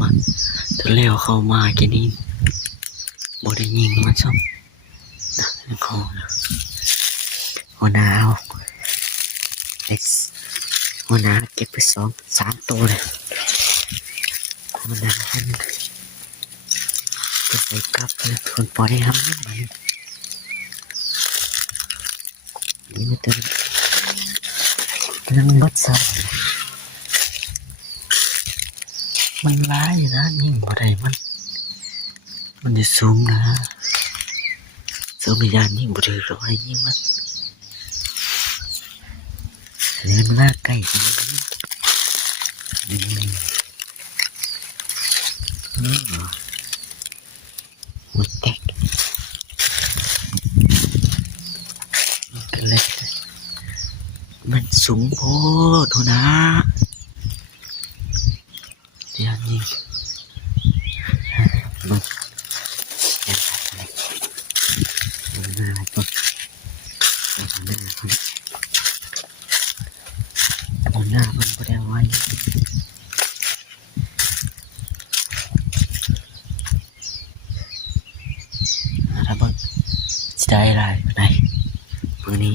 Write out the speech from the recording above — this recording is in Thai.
มาตัวเลี้ยวเข้ามาแค่นี้บ่ได้ยิงมันซ้ำนะเขาหัวหน้าเอาหัวหน้าเก็บไป3 ตัวเลยหัวหน้าจะไปกลับเลยคนปล่อยให้ทำมันนี่มันจะนั่งบัดซ้ำมันร้ายนะยิงบ่ได้มันจะสูงนะสูงในยานยิงบ่ได้ร้อยยิงมันเล่นลากไก่มันแตกกันเลยมันสูงโพดโหนะเดี๋ยวนี้มันหน้าต้นหน้ามันก็ได้ไว้ถ้าเบิกจะได้อะไรไปไหนมือนี้